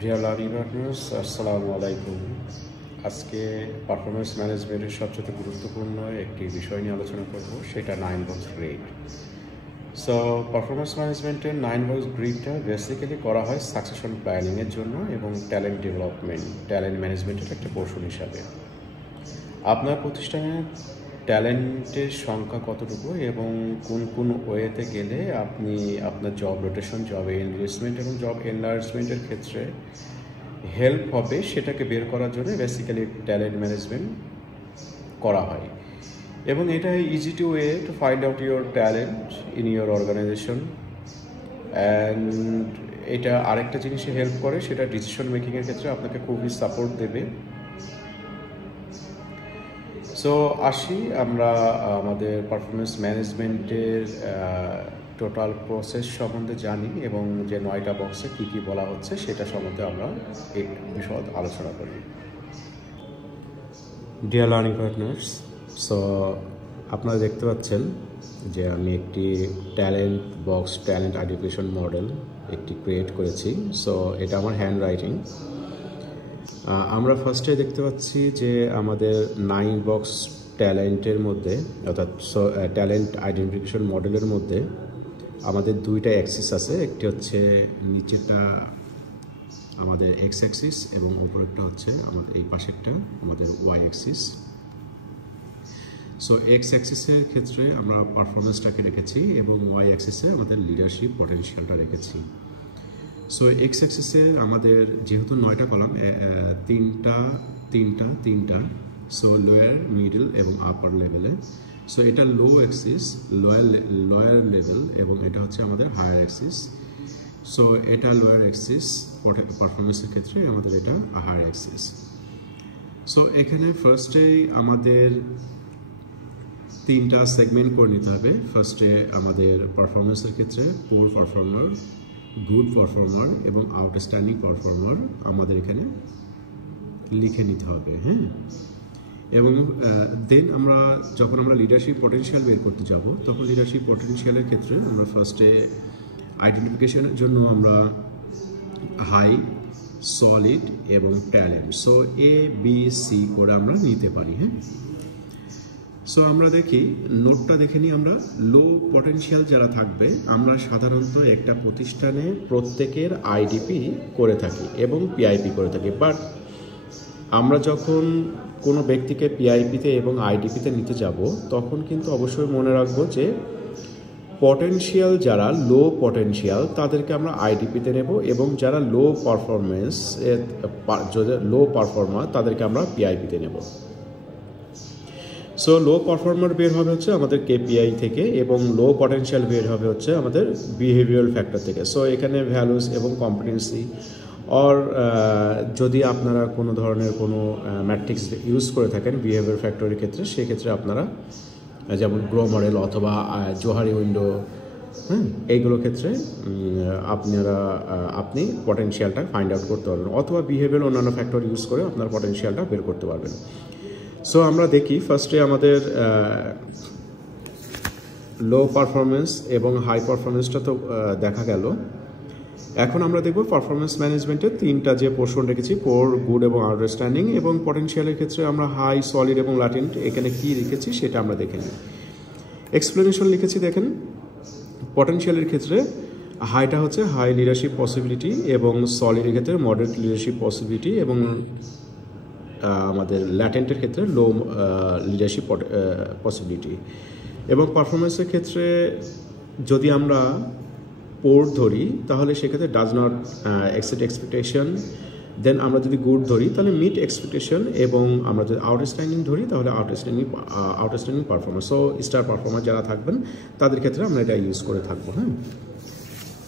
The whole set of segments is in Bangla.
ডিয়ার লার্নিং পার্টনার্স, আসসালামু আলাইকুম। আজকে পারফরমেন্স ম্যানেজমেন্টের সবচেয়ে গুরুত্বপূর্ণ একটি বিষয় নিয়ে আলোচনা করব, সেটা 9 বক্স গ্রিড। সো পারফরমেন্স ম্যানেজমেন্টের 9 বক্স গ্রিডটা বেসিক্যালি করা হয় সাকসেশন প্ল্যানিংয়ের জন্য এবং ট্যালেন্ট ডেভেলপমেন্ট, ট্যালেন্ট ম্যানেজমেন্টের একটা পোর্শন হিসাবে। আপনার প্রতিষ্ঠানে ট্যালেন্টের সংখ্যা কতটুকু এবং কোন কোন ওয়েতে গেলে আপনি আপনার জব রোটেশন, জব এনরিচমেন্ট এবং জব এনলার্জমেন্টের ক্ষেত্রে হেল্প হবে, সেটাকে বের করার জন্য বেসিক্যালি ট্যালেন্ট ম্যানেজমেন্ট করা হয়। এবং এটা easy to way to find out your talent in your organisation. And এটা আরেকটা জিনিসে হেল্প করে, সেটা ডিসিশন মেকিংয়ের ক্ষেত্রে আপনাকে খুবই সাপোর্ট দেবে। সো আসি আমরা আমাদের পারফরমেন্স ম্যানেজমেন্টের টোটাল প্রসেস সম্বন্ধে জানি এবং যে 9টা বক্সে কী কী বলা হচ্ছে সেটা সম্বন্ধে আমরা এই বিশদ আলোচনা করি। ডিয়ার লার্নিং পার্টনার্স, সো আপনারা দেখতে পাচ্ছেন যে আমি একটি talent box, talent identification model একটি ক্রিয়েট করেছি। সো এটা আমার হ্যান্ড রাইটিং। আমরা ফার্স্টে দেখতে পাচ্ছি যে আমাদের 9 বক্স ট্যালেন্টের মধ্যে, অর্থাৎ ট্যালেন্ট আইডেন্টিফিকেশন মডেলের মধ্যে আমাদের দুইটা অ্যাক্সিস আছে। একটি হচ্ছে নিচেরটা আমাদের এক্স অ্যাক্সিস এবং উপরেরটা হচ্ছে আমাদের এই পাশেরটা আমাদের ওয়াই অ্যাক্সিস। সো এক্স অ্যাক্সিসের ক্ষেত্রে আমরা পারফরমেন্সটাকে রেখেছি এবং ওয়াই অ্যাক্সিসে আমাদের লিডারশিপ পটেনশিয়ালটা রেখেছি। সো এক্স অ্যাক্সিসে আমাদের যেহেতু 9টা কলাম, তিনটা, সো লোয়ার, মিডল এবং আপার লেভেলে। সো এটা লো অ্যাক্সিস, লোয়ার লেভেল, এবং এটা হচ্ছে আমাদের হায়ার অ্যাক্সিস। সো এটা লোয়ার অ্যাক্সিস পারফরমেন্সের ক্ষেত্রে, আমাদের এটা হায়ার অ্যাক্সিস। সো এখানে ফার্স্টেই আমাদের 3টা সেগমেন্ট করে নিতে হবে। ফার্স্টে আমাদের পারফরমেন্সের ক্ষেত্রে পুয়ার পারফর্মার, গুড পারফর্মার এবং আউটস্ট্যান্ডিং পারফর্মার আমাদের এখানে লিখে নিতে হবে, হ্যাঁ। এবং দেন যখন আমরা লিডারশিপ পটেনশিয়াল বের করতে যাব, তখন লিডারশিপ পটেনশিয়ালের ক্ষেত্রে আমরা ফার্স্টে আইডেন্টিফিকেশনের জন্য আমরা হাই, সলিড এবং talent, so A B C করে আমরা নিতে পারি, হ্যাঁ। সো আমরা দেখি, নোটটা দেখে নিই আমরা। লো পটেনশিয়াল যারা থাকবে, আমরা সাধারণত একটা প্রতিষ্ঠানে প্রত্যেকের আইডিপি করে থাকি এবং পিআইপি করে থাকি। বাট আমরা যখন কোনো ব্যক্তিকে পিআইপিতে এবং আইডিপিতে নিতে যাব, তখন কিন্তু অবশ্যই মনে রাখবো যে পটেনশিয়াল যারা লো পটেনশিয়াল তাদেরকে আমরা আইডিপিতে নেব এবং যারা লো পারফরমার তাদেরকে আমরা পিআইপিতে নেব। সো লো পারফর্মার বের হবে হচ্ছে আমাদের কেপিআই থেকে এবং লো পটেনশিয়াল বের হবে হচ্ছে আমাদের বিহেভিয়ারাল ফ্যাক্টর থেকে। সো এখানে ভ্যালুস এবং কম্পিটেন্সি, অর যদি আপনারা কোনো ধরনের কোনো ম্যাট্রিক্স ইউজ করে থাকেন বিহেভিয়ার ফ্যাক্টরের ক্ষেত্রে, সেক্ষেত্রে আপনারা যেমন গ্রো মডেল অথবা জোহারি উইন্ডো, হ্যাঁ, এইগুলোর ক্ষেত্রে আপনি পটেনশিয়ালটা ফাইন্ড আউট করতে পারবেন, অথবা বিহেভিয়ার অন্যান্য ফ্যাক্টর ইউজ করে আপনার পটেনশিয়ালটা বের করতে পারবেন। সো আমরা দেখি ফার্স্টে আমাদের লো পারফরমেন্স এবং হাই পারফরমেন্সটা তো দেখা গেল। এখন আমরা দেখব পারফরমেন্স ম্যানেজমেন্টের 3টা যে পোর্শন রেখেছি, পোর, গুড এবং আন্ডারস্ট্যান্ডিং, এবং পটেনশিয়ালের ক্ষেত্রে আমরা হাই, সলিড এবং ল্যাটেন্ট এখানে কি লিখেছি সেটা আমরা দেখে নিই। এক্সপ্লেনেশন লিখেছি দেখেন। পটেনশিয়ালের ক্ষেত্রে হাইটা হচ্ছে হাই লিডারশিপ পসিবিলিটি এবং সলিডের ক্ষেত্রে মডারেট লিডারশিপ পসিবিলিটি এবং আমাদের ল্যাটেন্টের ক্ষেত্রে লো লিডারশিপ পসিবিলিটি। এবং পারফরমেন্সের ক্ষেত্রে যদি আমরা পোর ধরি তাহলে সেক্ষেত্রে ডাজ নট এক্সিড এক্সপেকটেশন। দেন আমরা যদি গুড ধরি তাহলে মিট এক্সপেকটেশন, এবং আমরা যদি আউটস্ট্যান্ডিং ধরি তাহলে outstanding performance. So star performer যারা থাকবেন তাদের ক্ষেত্রে আমরা এটা ইউজ করে থাকবো, হ্যাঁ।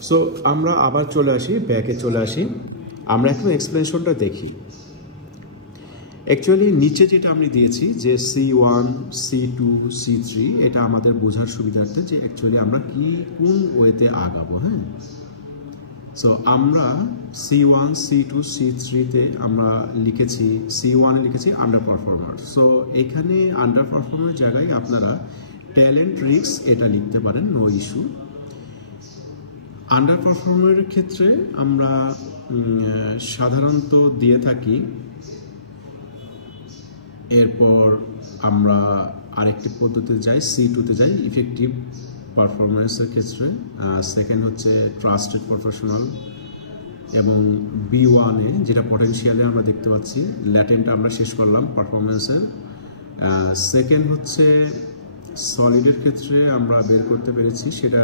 সো আমরা আবার ব্যাকে চলে আসি। আমরা এখন এক্সপ্লেনেশনটা দেখি। অ্যাকচুয়ালি নিচে যেটা আমি দিয়েছি যে C1, C2, C3, এটা আমাদের বোঝার সুবিধার্থে যে অ্যাকচুয়ালি আমরা কোন ওয়েতে আগাবো, হ্যাঁ। সো আমরা C1, C2, C3-তে আমরা লিখেছি, C1-এ লিখেছি আন্ডার পারফর্মার। সো এখানে আন্ডার পারফর্মার জায়গায় আপনারা ট্যালেন্ট রিস্ক এটা লিখতে পারেন, নো ইস্যু। আন্ডার পারফর্মারের ক্ষেত্রে আমরা সাধারণত দিয়ে থাকি, এরপর আমরা আরেকটি পদ্ধতিতে যাই, C2-তে যাই, ইফেক্টিভ পারফরমেন্সের ক্ষেত্রে। সেকেন্ড হচ্ছে ট্রাস্টেড প্রফেশনাল, এবং B1-এ যেটা পটেনশিয়ালে আমরা দেখতে পাচ্ছি, ল্যাটেন্ট আমরা শেষ করলাম পারফরমেন্সের। সেকেন্ড হচ্ছে সলিডের ক্ষেত্রে আমরা বের করতে পেরেছি, সেটা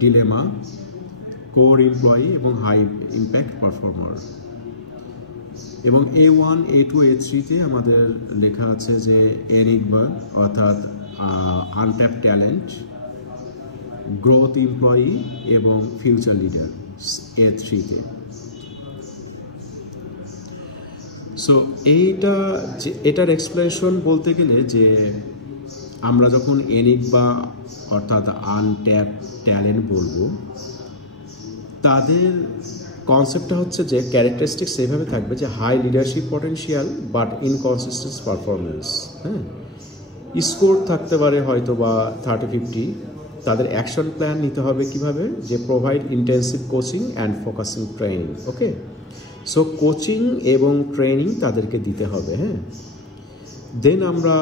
ডিলেমা, কোর এমপ্লয়ি এবং হাই ইম্প্যাক্ট পারফর্মার। এবং A1, A2, A3-তে আমাদের লেখা আছে যে এনিগমা অর্থাৎ আনট্যাপ ট্যালেন্ট, গ্রোথ এমপ্লয়ি এবং ফিউচার লিডার A3-তে। সো এটার এক্সপ্লেনেশন বলতে গেলে যে আমরা যখন এনিগমা অর্থাৎ আনট্যাপ ট্যালেন্ট বলবো, তাদের কনসেপ্টটা হচ্ছে যে ক্যারেক্টারিস্টিক্স এইভাবে থাকবে যে high leadership potential but inconsistent performance. হ্যাঁ, স্কোর থাকতে পারে হয়তো বা 30-50। তাদের অ্যাকশন প্ল্যান নিতে হবে কিভাবে, যে provide intensive coaching and focusing training. Okay, so coaching এবং ট্রেনিং তাদেরকে দিতে হবে। হ্যাঁ, দেন আমরা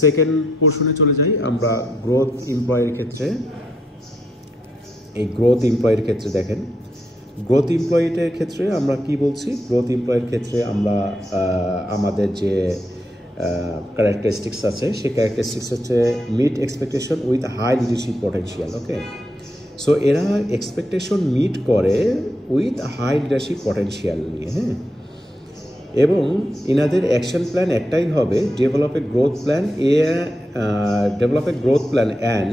সেকেন্ড পোর্শনে চলে যাই। আমরা গ্রোথ এমপ্লয়ের ক্ষেত্রে, এই গ্রোথ এমপ্লয়ের ক্ষেত্রে দেখেন, গ্রোথ এমপ্লয়িদের ক্ষেত্রে আমরা কি বলছি, গ্রোথ এমপ্লয়ের ক্ষেত্রে আমরা আমাদের যে ক্যারেক্টারিস্টিক্স আছে সেই ক্যারেক্টারিস্টিক্স হচ্ছে meet expectation with high leadership potential. Okay, so এরা এক্সপেকটেশন মিট করে উইথ হাই লিডারশিপ পটেনশিয়াল নিয়ে। হ্যাঁ, এবং এনাদের অ্যাকশন প্ল্যান একটাই হবে, develop a growth plan and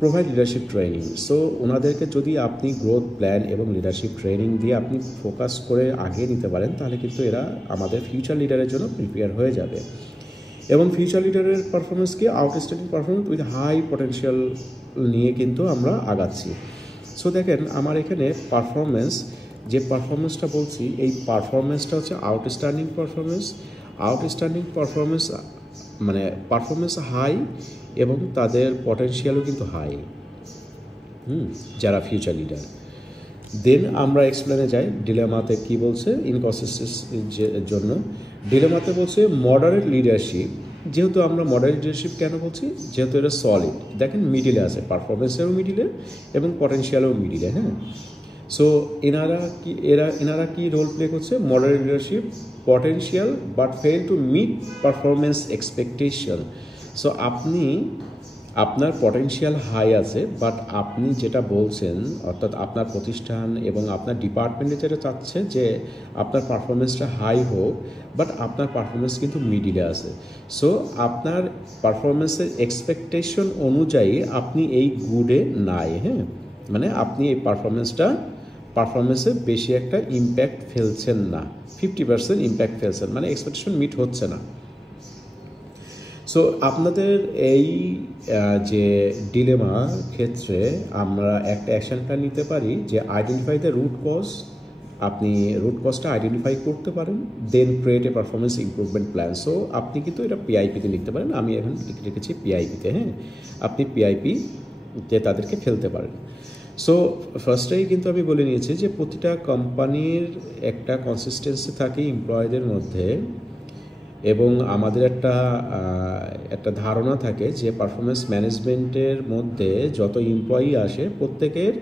provide leadership training. So ওনাদেরকে যদি আপনি গ্রোথ প্ল্যান এবং লিডারশিপ ট্রেনিং দিয়ে আপনি ফোকাস করে আগিয়ে নিতে পারেন, তাহলে কিন্তু এরা আমাদের ফিউচার লিডারের জন্য প্রিপেয়ার হয়ে যাবে। এবং ফিউচার লিডারের পারফরমেন্সকে outstanding performance with high potential নিয়ে কিন্তু আমরা আগাচ্ছি। সো দেখেন আমার এখানে যে পারফরমেন্সটা বলছি, এই পারফরমেন্সটা হচ্ছে আউটস্ট্যান্ডিং পারফরমেন্স, মানে পারফরমেন্স হাই এবং তাদের পটেনশিয়ালও কিন্তু হাই, যারা ফিউচার লিডার। দেন আমরা এক্সপ্লেনে যাই, ডিলেমাতে কি বলছে ইনকনসিস্টেন্সির জন্য। ডিলেমাতে বলছে মডারেট লিডারশিপ। যেহেতু আমরা মডারেট লিডারশিপ কেন বলছি, যেহেতু এটা সলিড, দেখেন মিডিলে আছে, পারফরমেন্সেরও মিডিলে এবং পটেনশিয়ালও মিডিলে। হ্যাঁ, সো এনারা কি রোল প্লে করছে, moderate leadership, potential but fail to meet performance expectation. So আপনার পটেনশিয়াল হাই আছে, বাট আপনি যেটা বলছেন, অর্থাৎ আপনার প্রতিষ্ঠান এবং আপনার ডিপার্টমেন্টে যেটা চাচ্ছে যে আপনার পারফরমেন্সটা হাই হোক, বাট আপনার পারফরমেন্স কিন্তু মিডিলে আছে। সো আপনার পারফরমেন্সের এক্সপেকটেশন অনুযায়ী আপনি এই গুডে নাই। হ্যাঁ, মানে আপনি এই পারফরমেন্সে বেশি একটা ইম্প্যাক্ট ফেলছেন না, 50% ইম্প্যাক্ট ফেলছেন, মানে এক্সপেকটেশন মিট হচ্ছে না। সো আপনাদের এই যে ডিলেমা ক্ষেত্রে আমরা একটা অ্যাকশন প্ল্যান নিতে পারি যে আইডেন্টিফাই দ্য রুট কজ। আপনি রুট কজটা আইডেন্টিফাই করতে পারেন, then create a performance improvement plan. So আপনি কিন্তু এটা PIP-তে লিখতে পারেন, আমি এখন লিখেছি PIP-তে। হ্যাঁ, আপনি PIP-তে তাদেরকে ফেলতে পারেন। সো ফার্স্টেই কিন্তু আমি বলে নিয়েছি যে প্রতিটা কোম্পানির একটা কনসিস্টেন্সি থাকে এমপ্লয়ীদের মধ্যে, এবং আমাদের একটা ধারণা থাকে যে পারফরমেন্স ম্যানেজমেন্টের মধ্যে যত এমপ্লয়ি আসে প্রত্যেকের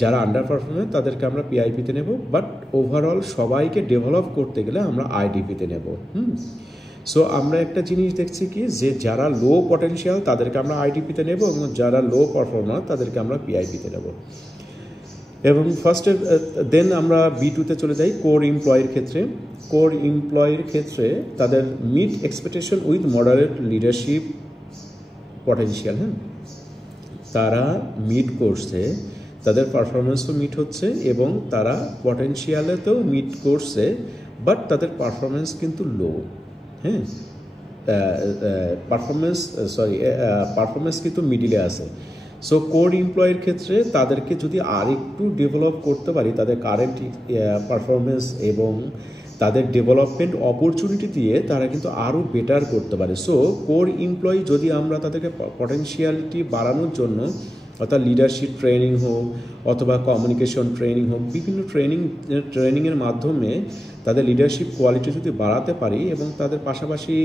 যারা আন্ডার পারফর্মার তাদেরকে আমরা PIP-তে নেব, বাট ওভারঅল সবাইকে ডেভেলপ করতে গেলে আমরা IDP-তে নেব। সো আমরা একটা জিনিস দেখছি কি, যে যারা লো পটেনশিয়াল তাদেরকে আমরা IDP-তে নেব, এবং যারা লো পারফর্মার তাদেরকে আমরা PIP-তে নেব। এবং দেন আমরা B2-তে চলে যাই, কোর এমপ্লয়ের ক্ষেত্রে। কোর এমপ্লয়ের ক্ষেত্রে তাদের meet expectation with moderate leadership potential. হ্যাঁ, তারা মিট করছে, তাদের পারফরমেন্সও মিট হচ্ছে এবং তারা পটেনশিয়ালেতেও মিট করছে, বাট তাদের পারফরমেন্স কিন্তু লো। হ্যাঁ, পারফরমেন্স কিন্তু মিডিলে আছে। সো কোর এমপ্লয়ের ক্ষেত্রে তাদেরকে যদি আরেকটু ডেভেলপ করতে পারি, তাদের কারেন্ট পারফরমেন্স এবং তাদের ডেভেলপমেন্ট অপরচুনিটি দিয়ে তারা কিন্তু আরও বেটার করতে পারে। সো কোর এমপ্লয়ি যদি আমরা তাদেরকে পটেনশিয়ালিটি বাড়ানোর জন্য অর্থাৎ লিডারশিপ ট্রেনিং হোক অথবা কমিউনিকেশন ট্রেনিং হোক, বিভিন্ন ট্রেনিংয়ের মাধ্যমে তাদের লিডারশিপ কোয়ালিটি যদি বাড়াতে পারি এবং তাদের পাশাপাশি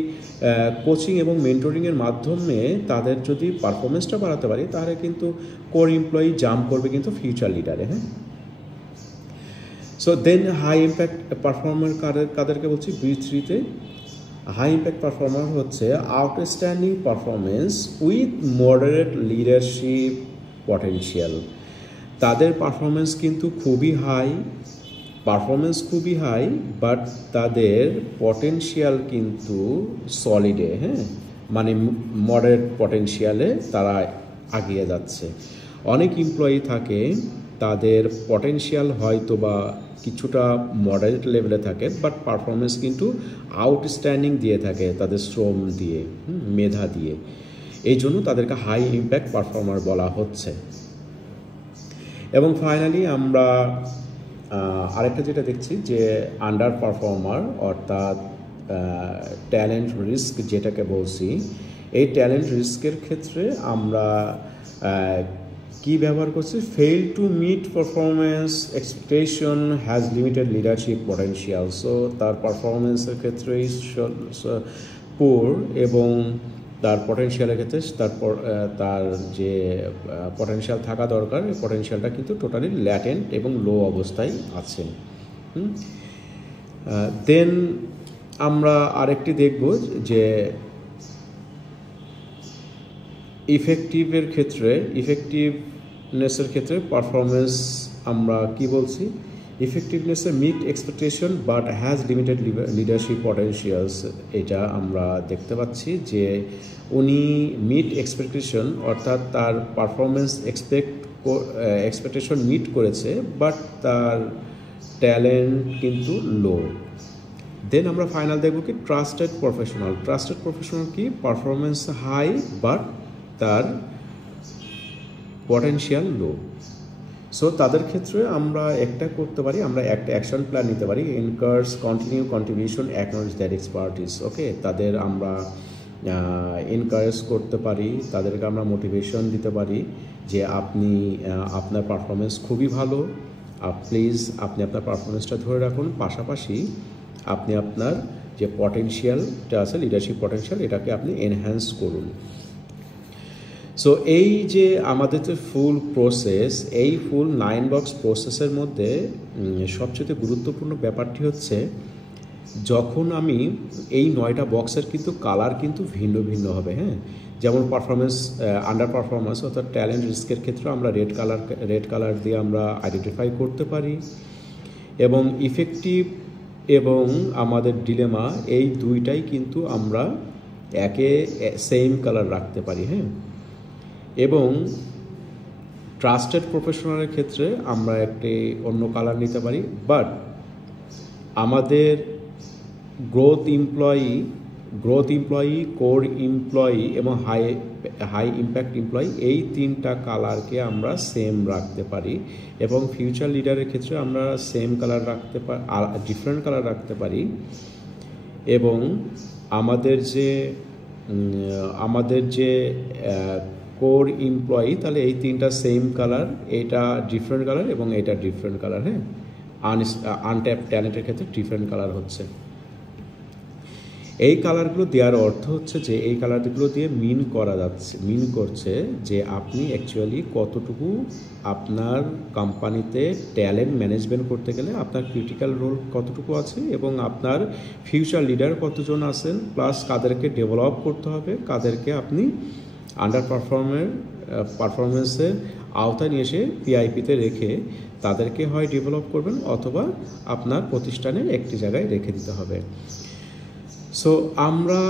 কোচিং এবং মেন্টরিংয়ের মাধ্যমে তাদের যদি পারফরমেন্সটা বাড়াতে পারি, তাহলে কিন্তু কোর এমপ্লয়ি জাম্প করবে কিন্তু ফিউচার লিডারে। হ্যাঁ, so then high impact performer কাদেরকে বলছি? B3-তে হাই ইম্প্যাক্ট পারফর্মার হচ্ছে outstanding performance with moderate leadership potential. তাদের পারফরমেন্স কিন্তু খুবই হাই, বাট তাদের পটেনশিয়াল কিন্তু সলিডে। হ্যাঁ, মানে মডারেট পটেনশিয়ালে তারা এগিয়ে যাচ্ছে। অনেক এমপ্লয়ি থাকে তাদের পটেনশিয়াল হয়তো বা কিছুটা মডারেট লেভেলে থাকে, বাট পারফরমেন্স কিন্তু আউটস্ট্যান্ডিং দিয়ে থাকে তাদের শ্রম দিয়ে, মেধা দিয়ে। এই জন্য তাদেরকে হাই ইম্প্যাক্ট পারফর্মার বলা হচ্ছে। এবং ফাইনালি আমরা আরেকটা যেটা দেখছি যে আন্ডার পারফর্মার, অর্থাৎ ট্যালেন্ট রিস্ক যেটাকে বলছি। এই ট্যালেন্ট রিস্কের ক্ষেত্রে আমরা কি ব্যবহার করছি? Fail to meet performance expectation, has limited leadership potential. So তার পারফরমেন্সের ক্ষেত্রে পুর এবং তার পটেনশিয়ালের ক্ষেত্রে তার যে পটেনশিয়াল থাকা দরকার, এই পটেনশিয়ালটা কিন্তু টোটালি ল্যাটেন্ট এবং লো অবস্থায় আছে। দেন আমরা আরেকটি দেখব যে ইফেক্টিভনেসের ক্ষেত্রে পারফরমেন্স আমরা কি বলছি? ইফেক্টিভনেসে meet expectation but has limited leadership potentials. এটা আমরা দেখতে পাচ্ছি যে উনি মিট এক্সপেকটেশন, অর্থাৎ তার পারফরমেন্স এক্সপেকটেশন মিট করেছে, বাট তার ট্যালেন্ট কিন্তু লো। দেন আমরা ফাইনাল দেখব কি? ট্রাস্টেড প্রফেশনাল কি? পারফরমেন্স হাই বাট তার পটেনশিয়াল লো। সো তাদের ক্ষেত্রে আমরা একটা করতে পারি, আমরা একটা অ্যাকশন প্ল্যান নিতে পারি। Encourage continue contribution, acknowledge that expertise. Okay, তাদের আমরা এনকারেজ করতে পারি, তাদেরকে আমরা মোটিভেশন দিতে পারি যে আপনি আপনার পারফরমেন্স খুবই ভালো, প্লিজ আপনি আপনার পারফরমেন্সটা ধরে রাখুন, পাশাপাশি আপনি আপনার যে পটেনশিয়ালটা আছে, লিডারশিপ পটেনশিয়াল, এটাকে আপনি এনহ্যান্স করুন। সো এই যে আমাদের যে ফুল প্রসেস, এই ফুল 9 বক্স প্রসেসের মধ্যে সবচেয়ে গুরুত্বপূর্ণ ব্যাপারটি হচ্ছে যখন আমি এই 9টা বক্সের কিন্তু কালার কিন্তু ভিন্ন ভিন্ন হবে। হ্যাঁ, যেমন পারফরমেন্স আন্ডার পারফরমেন্স অর্থাৎ ট্যালেন্ট রিস্কের ক্ষেত্রে আমরা রেড কালার দিয়ে আমরা আইডেন্টিফাই করতে পারি, এবং ইফেক্টিভ এবং আমাদের ডিলেমা এই দুইটাই কিন্তু আমরা সেম কালার রাখতে পারি। হ্যাঁ, এবং ট্রাস্টেড প্রফেশনালের ক্ষেত্রে আমরা একটি অন্য কালার নিতে পারি, বাট আমাদের গ্রোথ এমপ্লয়ি, কোর এমপ্লয়ি এবং হাই ইম্প্যাক্ট এমপ্লয়ি, এই 3টা কালারকে আমরা সেম রাখতে পারি। এবং ফিউচার লিডারের ক্ষেত্রে আমরা সেম কালার রাখতে পারি, ডিফারেন্ট কালার রাখতে পারি। এবং আমাদের যে কোর এমপ্লয়ি, তাহলে এই 3টা সেম কালার, এটা ডিফারেন্ট কালার এবং এটা ডিফারেন্ট কালার। হ্যাঁ, আনট্যাপ ট্যালেন্টের ক্ষেত্রে ডিফারেন্ট কালার হচ্ছে। এই কালারগুলো দেওয়ার অর্থ হচ্ছে যে এই কালারগুলো দিয়ে মিন করছে যে আপনি অ্যাকচুয়ালি কতটুকু আপনার কোম্পানিতে ট্যালেন্ট ম্যানেজমেন্ট করতে গেলে আপনার ক্রিটিক্যাল রোল কতটুকু আছে, এবং আপনার ফিউচার লিডার কতজন আছেন, প্লাস কাদেরকে ডেভেলপ করতে হবে, কাদেরকে আপনি আন্ডার পারফরমেন্সের আওতায় নিয়ে এসে পিআইপিতে রেখে তাদেরকে হয় ডেভেলপ করবেন অথবা আপনার প্রতিষ্ঠানে একটি জায়গায় রেখে দিতে হবে। সো আমরা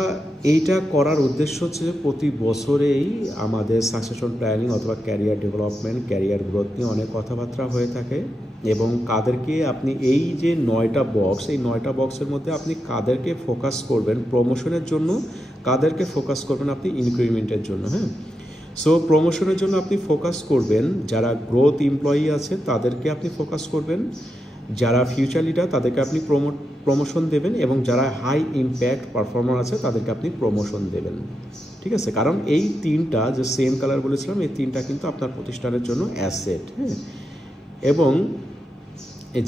এইটা করার উদ্দেশ্য হচ্ছে প্রতি বছরেই আমাদের সাকসেশন প্ল্যানিং অথবা ক্যারিয়ার ডেভেলপমেন্ট, ক্যারিয়ার গ্রোথ নিয়ে অনেক কথাবার্তা হয়ে থাকে, এবং কাদেরকে আপনি এই যে 9টা বক্স, এই 9টা বক্সের মধ্যে আপনি কাদেরকে ফোকাস করবেন প্রমোশনের জন্য, কাদেরকে ফোকাস করবেন আপনি ইনক্রিমেন্টের জন্য। হ্যাঁ, সো প্রমোশনের জন্য আপনি ফোকাস করবেন যারা গ্রোথ এমপ্লয়ি আছে তাদেরকে আপনি ফোকাস করবেন, যারা ফিউচার লিডার তাদেরকে আপনি প্রমোশন দেবেন, এবং যারা হাই ইম্প্যাক্ট পারফর্মার আছে তাদেরকে আপনি প্রমোশন দেবেন। ঠিক আছে, কারণ এই তিনটা যে সেম কালার বলেছিলাম, এই তিনটা কিন্তু আপনার প্রতিষ্ঠানের জন্য অ্যাসেট। হ্যাঁ, এবং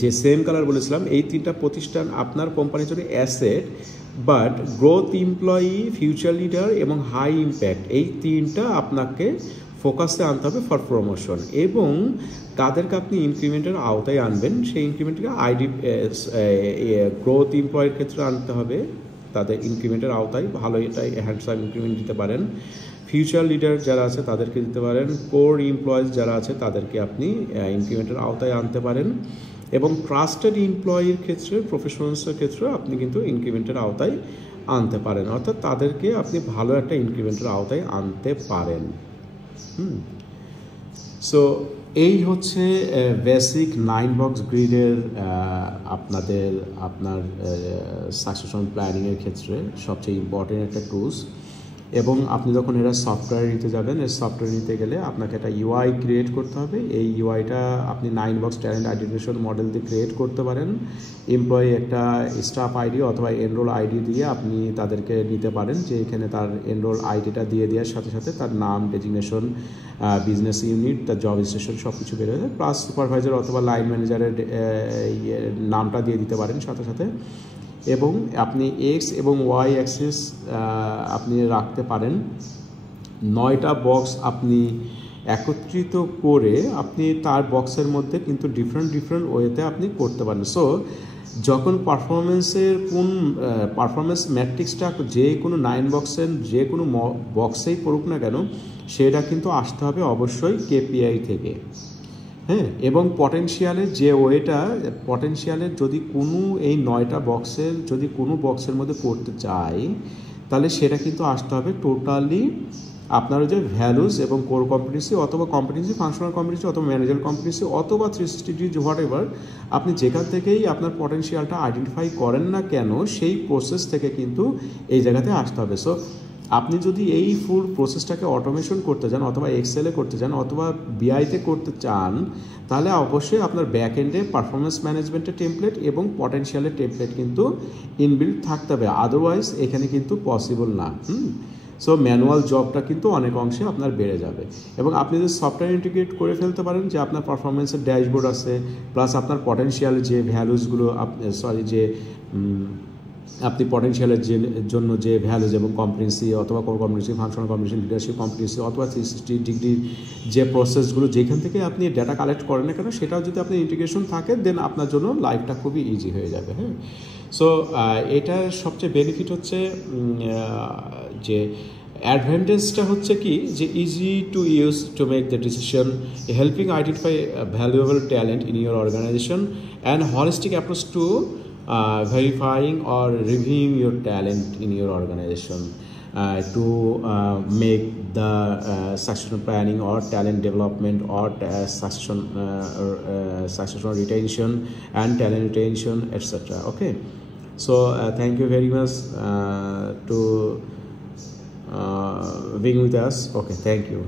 যে সেম কালার বলেছিলাম, এই তিনটা প্রতিষ্ঠান আপনার কোম্পানির জন্য asset, but growth employee, future leader এবং হাই ইম্প্যাক্ট, এই তিনটা আপনাকে ফোকাসে আনতে হবে ফর প্রমোশন। এবং কাদেরকে আপনি ইনক্রিমেন্টের আওতায় আনবেন, সেই ইনক্রিমেন্টকে গ্রোথ এমপ্লয়ের ক্ষেত্রে আনতে হবে, তাদের ইনক্রিমেন্টের আওতায় ভালো এটা হ্যান্ডসাম ইনক্রিমেন্ট দিতে পারেন। ফিউচার লিডার যারা আছে তাদেরকে দিতে পারেন। কোর এমপ্লয়িজ যারা আছে তাদেরকে আপনি ইনক্রিমেন্টের আওতায় আনতে পারেন। এবং ট্রাস্টেড এমপ্লয়ির ক্ষেত্রে, প্রফেশনালসের ক্ষেত্রে আপনি কিন্তু ইনক্রিমেন্টের আওতায় আনতে পারেন, অর্থাৎ তাদেরকে আপনি ভালো একটা ইনক্রিমেন্টের আওতায় আনতে পারেন। সো এই হচ্ছে বেসিক 9 বক্স গ্রিডের আপনার সাকসেশন প্ল্যানিংয়ের ক্ষেত্রে সবচেয়ে ইম্পর্টেন্ট একটা টুলস। এবং আপনি যখন এরা সফটওয়্যার নিতে যাবেন, এই সফটওয়্যার নিতে গেলে আপনাকে একটা ইউআই ক্রিয়েট করতে হবে। এই ইউআইটা আপনি 9 বক্স ট্যালেন্ট আইডেন্টিফিকেশন মডেল দিয়ে ক্রিয়েট করতে পারেন। এমপ্লয়ি একটা স্টাফ আইডি অথবা এনরোল আইডি দিয়ে আপনি তাদেরকে নিতে পারেন, যে এখানে তার এনরোল আইডিটা দিয়ে দেওয়ার সাথে সাথে তার নাম, ডেজিগনেশন, বিজনেস ইউনিট, তার জব স্টেশন সব কিছু বের হয়ে যায়, প্লাস সুপারভাইজার অথবা লাইন ম্যানেজারের নামটা দিয়ে দিতে পারেন সাথে সাথে। এবং আপনি এক্স এবং ওয়াই অ্যাক্সিস আপনি রাখতে পারেন। 9টা বক্স আপনি একত্রিত করে আপনি তার বক্সের মধ্যে কিন্তু ডিফারেন্ট ওয়েতে আপনি করতে পারেন। সো যখন পারফরমেন্স ম্যাট্রিক্সটা যে কোনো 9 বক্সের যে কোনো বক্সেই পড়ুক না কেন, সেটা কিন্তু আসতে হবে অবশ্যই কেপিআই থেকে। হ্যাঁ, এবং পটেনশিয়ালের যে ওয়েটা, পটেনশিয়ালের যদি কোনো এই 9টা বক্সের যদি কোনো বক্সের মধ্যে পড়তে চায়, তাহলে সেটা কিন্তু আসতে হবে টোটালি আপনার যে ভ্যালুস এবং কোর কম্পিটেন্সি অথবা কম্পিটেন্সি, ফাংশনাল কম্পিটেন্সি অথবা ম্যানেজার কম্পিটেন্সি অথবা 360 ডিগ্রি হোয়াট এভার, আপনি যেখান থেকেই আপনার পটেনশিয়ালটা আইডেন্টিফাই করেন না কেন, সেই প্রসেস থেকে কিন্তু এই জায়গাতে আসতে হবে। সো আপনি যদি এই ফুল প্রসেসটাকে অটোমেশন করতে চান অথবা এক্সেলে করতে চান অথবা বিআইতে করতে চান, তাহলে অবশ্যই আপনার ব্যাক এন্ডে পারফরমেন্স ম্যানেজমেন্টের টেমপ্লেট এবং পটেনশিয়ালের টেমপ্লেট কিন্তু ইনবিল্ট থাকতে হবে, আদারওয়াইজ এখানে কিন্তু পসিবল না। সো ম্যানুয়াল জবটা কিন্তু অনেক অংশে আপনার বেড়ে যাবে। এবং আপনি যদি সফটওয়্যার ইন্টিগ্রেট করে ফেলতে পারেন, যে আপনার পারফরমেন্সের ড্যাশবোর্ড আছে, প্লাস আপনার পটেনশিয়াল যে ভ্যালুসগুলো আপনি পটেনশিয়ালের জন্য যে ভ্যালুজ এবং কম্পিটেন্সি অথবা core competency, functional competency, leadership competency অথবা 360 ডিগ্রির যে প্রসেসগুলো যেখান থেকে আপনি ডেটা কালেক্ট করেন না কেন, সেটাও যদি আপনার ইন্টিগ্রেশন থাকে, দেন আপনার জন্য লাইফটা খুবই ইজি হয়ে যাবে। হ্যাঁ, সো এটার সবচেয়ে বেনিফিট হচ্ছে যে অ্যাডভান্টেজটা হচ্ছে কি, যে easy to use to make the decision, helping identify valuable talent in your organisation and holistic approach to verifying or reviewing your talent in your organization to make the succession planning or talent development or succession retention and talent retention, etc. Okay, so thank you very much to being with us. Okay, thank you.